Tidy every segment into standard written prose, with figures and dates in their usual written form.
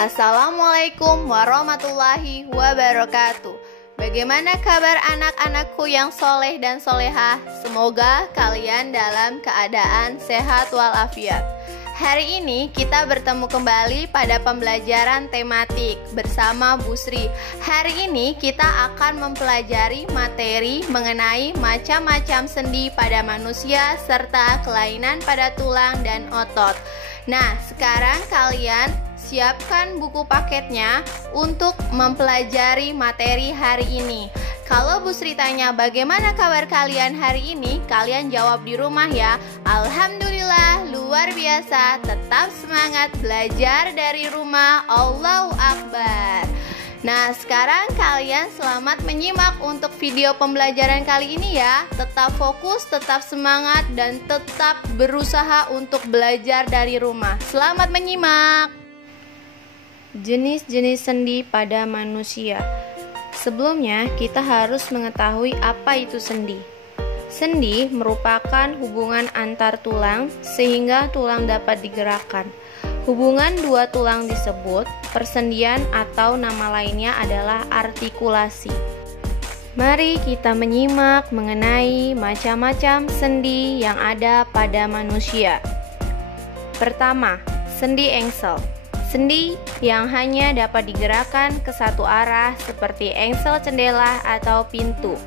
Assalamualaikum warahmatullahi wabarakatuh. Bagaimana kabar anak-anakku yang soleh dan solehah? Semoga kalian dalam keadaan sehat walafiat. Hari ini kita bertemu kembali pada pembelajaran tematik bersama Bu Sri. Hari ini kita akan mempelajari materi mengenai macam-macam sendi pada manusia serta kelainan pada tulang dan otot. Nah, sekarang kalian siapkan buku paketnya untuk mempelajari materi hari ini. Kalau Bu Sri tanya bagaimana kabar kalian hari ini, kalian jawab di rumah ya. Alhamdulillah, luar biasa. Tetap semangat belajar dari rumah. Allahu Akbar. Nah, sekarang kalian selamat menyimak untuk video pembelajaran kali ini ya. Tetap fokus, tetap semangat, dan tetap berusaha untuk belajar dari rumah. Selamat menyimak. Jenis-jenis sendi pada manusia. Sebelumnya, kita harus mengetahui apa itu sendi. Sendi merupakan hubungan antar tulang sehingga tulang dapat digerakkan. Hubungan dua tulang disebut persendian atau nama lainnya adalah artikulasi. Mari kita menyimak mengenai macam-macam sendi yang ada pada manusia. Pertama, sendi engsel. Sendi yang hanya dapat digerakkan ke satu arah seperti engsel jendela atau pintu.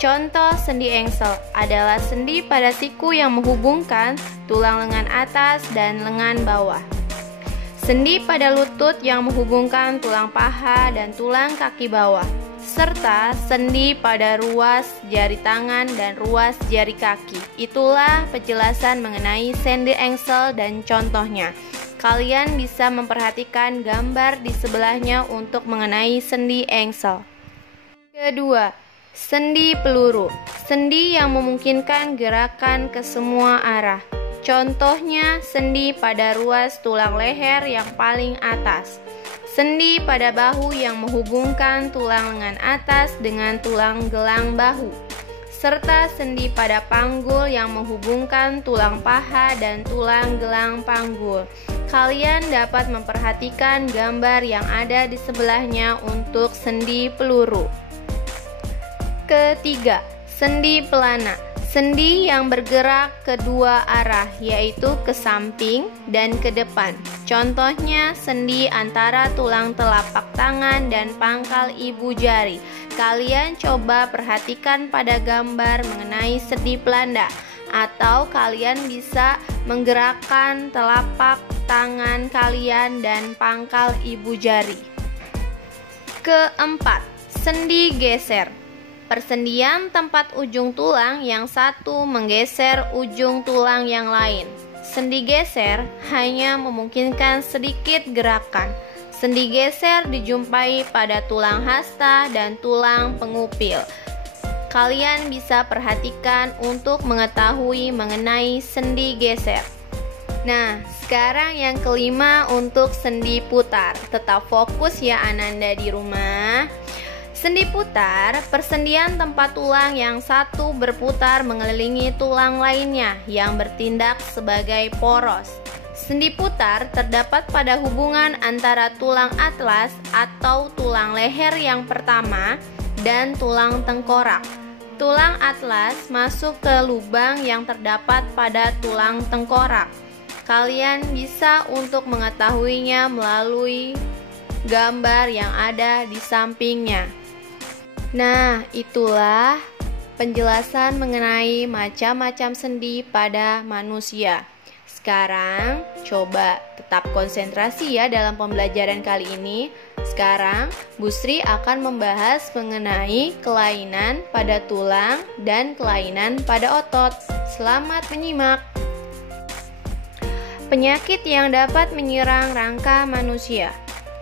Contoh sendi engsel adalah sendi pada siku yang menghubungkan tulang lengan atas dan lengan bawah. Sendi pada lutut yang menghubungkan tulang paha dan tulang kaki bawah. Serta sendi pada ruas jari tangan dan ruas jari kaki. Itulah penjelasan mengenai sendi engsel dan contohnya. Kalian bisa memperhatikan gambar di sebelahnya untuk mengenai sendi engsel. Kedua, sendi peluru. Sendi yang memungkinkan gerakan ke semua arah. Contohnya sendi pada ruas tulang leher yang paling atas. Sendi pada bahu yang menghubungkan tulang lengan atas dengan tulang gelang bahu. Serta sendi pada panggul yang menghubungkan tulang paha dan tulang gelang panggul. Kalian dapat memperhatikan gambar yang ada di sebelahnya untuk sendi peluru. Ketiga, sendi pelana. Sendi yang bergerak kedua arah, yaitu ke samping dan ke depan. Contohnya sendi antara tulang telapak tangan dan pangkal ibu jari. Kalian coba perhatikan pada gambar mengenai sendi pelana, atau kalian bisa menggerakkan telapak tangan kalian dan pangkal ibu jari. Keempat, sendi geser. Persendian tempat ujung tulang yang satu menggeser ujung tulang yang lain. Sendi geser hanya memungkinkan sedikit gerakan. Sendi geser dijumpai pada tulang hasta dan tulang pengupil. Kalian bisa perhatikan untuk mengetahui mengenai sendi geser. Nah, sekarang yang kelima untuk sendi putar. Tetap fokus ya Ananda di rumah. Sendi putar, persendian tempat tulang yang satu berputar mengelilingi tulang lainnya yang bertindak sebagai poros. Sendi putar terdapat pada hubungan antara tulang atlas atau tulang leher yang pertama dan tulang tengkorak. Tulang atlas masuk ke lubang yang terdapat pada tulang tengkorak. Kalian bisa untuk mengetahuinya melalui gambar yang ada di sampingnya. Nah, itulah penjelasan mengenai macam-macam sendi pada manusia. Sekarang, coba tetap konsentrasi ya dalam pembelajaran kali ini. Sekarang, Bu Sri akan membahas mengenai kelainan pada tulang dan kelainan pada otot. Selamat menyimak. Penyakit yang dapat menyerang rangka manusia.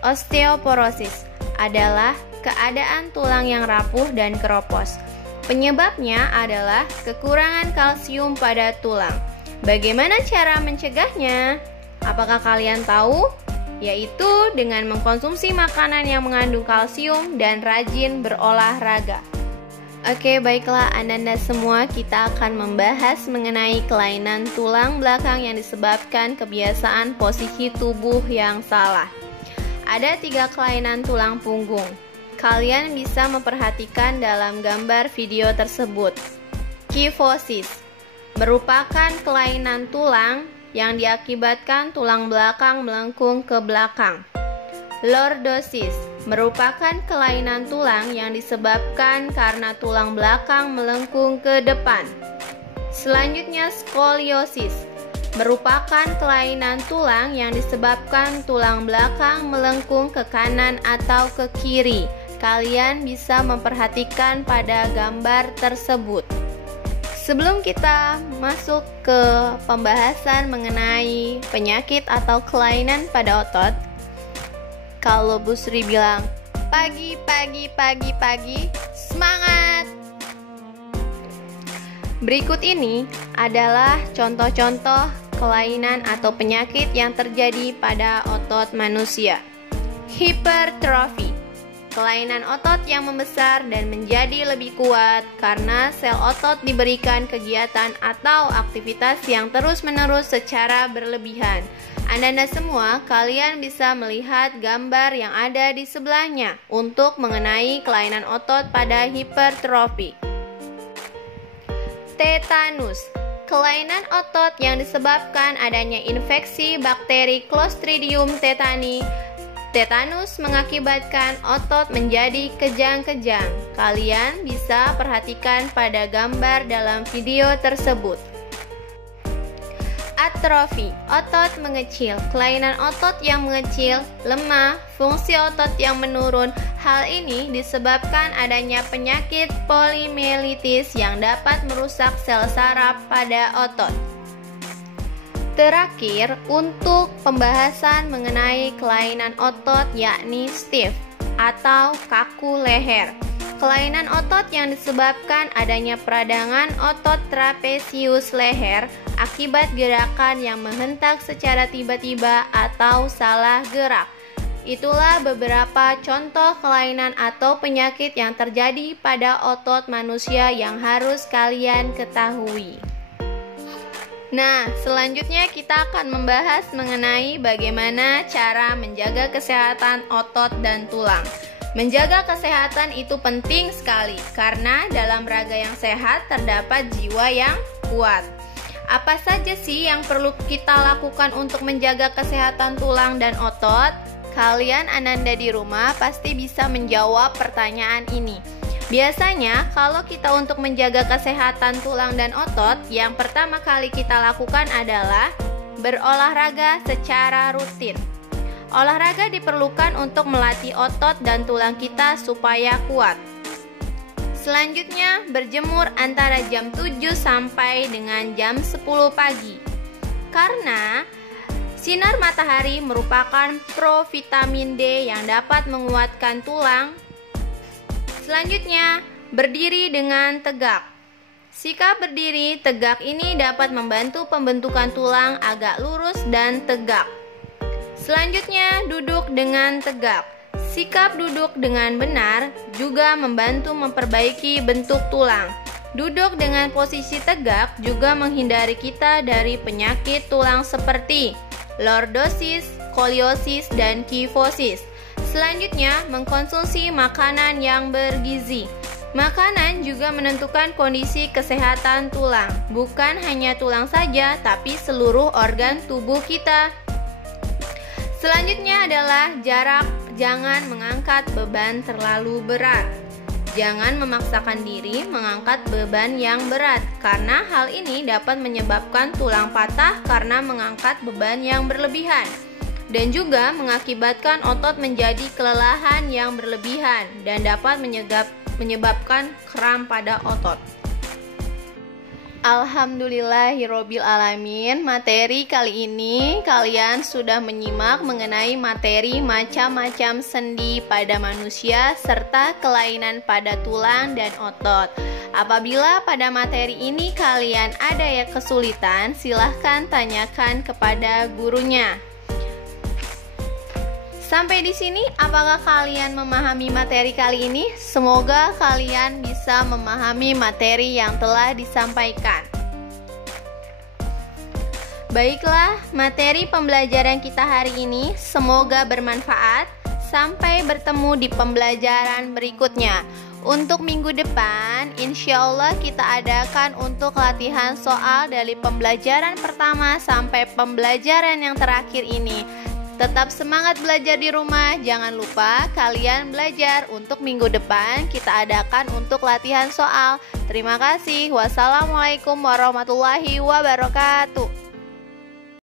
Osteoporosis adalah keadaan tulang yang rapuh dan keropos. Penyebabnya adalah kekurangan kalsium pada tulang. Bagaimana cara mencegahnya? Apakah kalian tahu? Yaitu dengan mengkonsumsi makanan yang mengandung kalsium dan rajin berolahraga. Oke, baiklah Ananda semua, kita akan membahas mengenai kelainan tulang belakang yang disebabkan kebiasaan posisi tubuh yang salah. Ada 3 kelainan tulang punggung. Kalian bisa memperhatikan dalam gambar video tersebut. Kyphosis merupakan kelainan tulang yang diakibatkan tulang belakang melengkung ke belakang. Lordosis merupakan kelainan tulang yang disebabkan karena tulang belakang melengkung ke depan. Selanjutnya, skoliosis merupakan kelainan tulang yang disebabkan tulang belakang melengkung ke kanan atau ke kiri. Kalian bisa memperhatikan pada gambar tersebut. Sebelum kita masuk ke pembahasan mengenai penyakit atau kelainan pada otot, kalau Bu Sri bilang pagi, semangat! Berikut ini adalah contoh-contoh kelainan atau penyakit yang terjadi pada otot manusia. Hipertrofi, kelainan otot yang membesar dan menjadi lebih kuat karena sel otot diberikan kegiatan atau aktivitas yang terus-menerus secara berlebihan. Anda semua, kalian bisa melihat gambar yang ada di sebelahnya untuk mengenai kelainan otot pada hipertrofi. Tetanus, kelainan otot yang disebabkan adanya infeksi bakteri Clostridium tetani. Tetanus mengakibatkan otot menjadi kejang-kejang. Kalian bisa perhatikan pada gambar dalam video tersebut. Atrofi, otot mengecil, kelainan otot yang mengecil, lemah, fungsi otot yang menurun. Hal ini disebabkan adanya penyakit polimelitis yang dapat merusak sel saraf pada otot. Terakhir, untuk pembahasan mengenai kelainan otot yakni stiff atau kaku leher. Kelainan otot yang disebabkan adanya peradangan otot trapesius leher akibat gerakan yang menghentak secara tiba-tiba atau salah gerak. Itulah beberapa contoh kelainan atau penyakit yang terjadi pada otot manusia yang harus kalian ketahui. Nah, selanjutnya kita akan membahas mengenai bagaimana cara menjaga kesehatan otot dan tulang. Menjaga kesehatan itu penting sekali karena dalam raga yang sehat terdapat jiwa yang kuat. Apa saja sih yang perlu kita lakukan untuk menjaga kesehatan tulang dan otot? Kalian Ananda di rumah pasti bisa menjawab pertanyaan ini. Biasanya kalau kita untuk menjaga kesehatan tulang dan otot, yang pertama kali kita lakukan adalah berolahraga secara rutin. Olahraga diperlukan untuk melatih otot dan tulang kita supaya kuat. Selanjutnya, berjemur antara jam 7 sampai dengan jam 10 pagi. Karena sinar matahari merupakan provitamin D yang dapat menguatkan tulang. Selanjutnya, berdiri dengan tegak. Sikap berdiri tegak ini dapat membantu pembentukan tulang agak lurus dan tegak. Selanjutnya, duduk dengan tegak. Sikap duduk dengan benar juga membantu memperbaiki bentuk tulang. Duduk dengan posisi tegak juga menghindari kita dari penyakit tulang seperti lordosis, skoliosis, dan kyphosis. Selanjutnya, mengkonsumsi makanan yang bergizi. Makanan juga menentukan kondisi kesehatan tulang. Bukan hanya tulang saja, tapi seluruh organ tubuh kita. Selanjutnya adalah jarak. Jangan mengangkat beban terlalu berat. Jangan memaksakan diri mengangkat beban yang berat, karena hal ini dapat menyebabkan tulang patah karena mengangkat beban yang berlebihan, dan juga mengakibatkan otot menjadi kelelahan yang berlebihan dan dapat menyebabkan kram pada otot. Alhamdulillahirobbil alamin. Materi kali ini kalian sudah menyimak mengenai materi macam-macam sendi pada manusia serta kelainan pada tulang dan otot. Apabila pada materi ini kalian ada yang kesulitan, silahkan tanyakan kepada gurunya. Sampai di sini, apakah kalian memahami materi kali ini? Semoga kalian bisa memahami materi yang telah disampaikan. Baiklah, materi pembelajaran kita hari ini semoga bermanfaat. Sampai bertemu di pembelajaran berikutnya. Untuk minggu depan, insya Allah kita adakan untuk latihan soal dari pembelajaran pertama sampai pembelajaran yang terakhir ini. Tetap semangat belajar di rumah. Jangan lupa kalian belajar. Untuk minggu depan kita adakan untuk latihan soal. Terima kasih. Wassalamualaikum warahmatullahi wabarakatuh.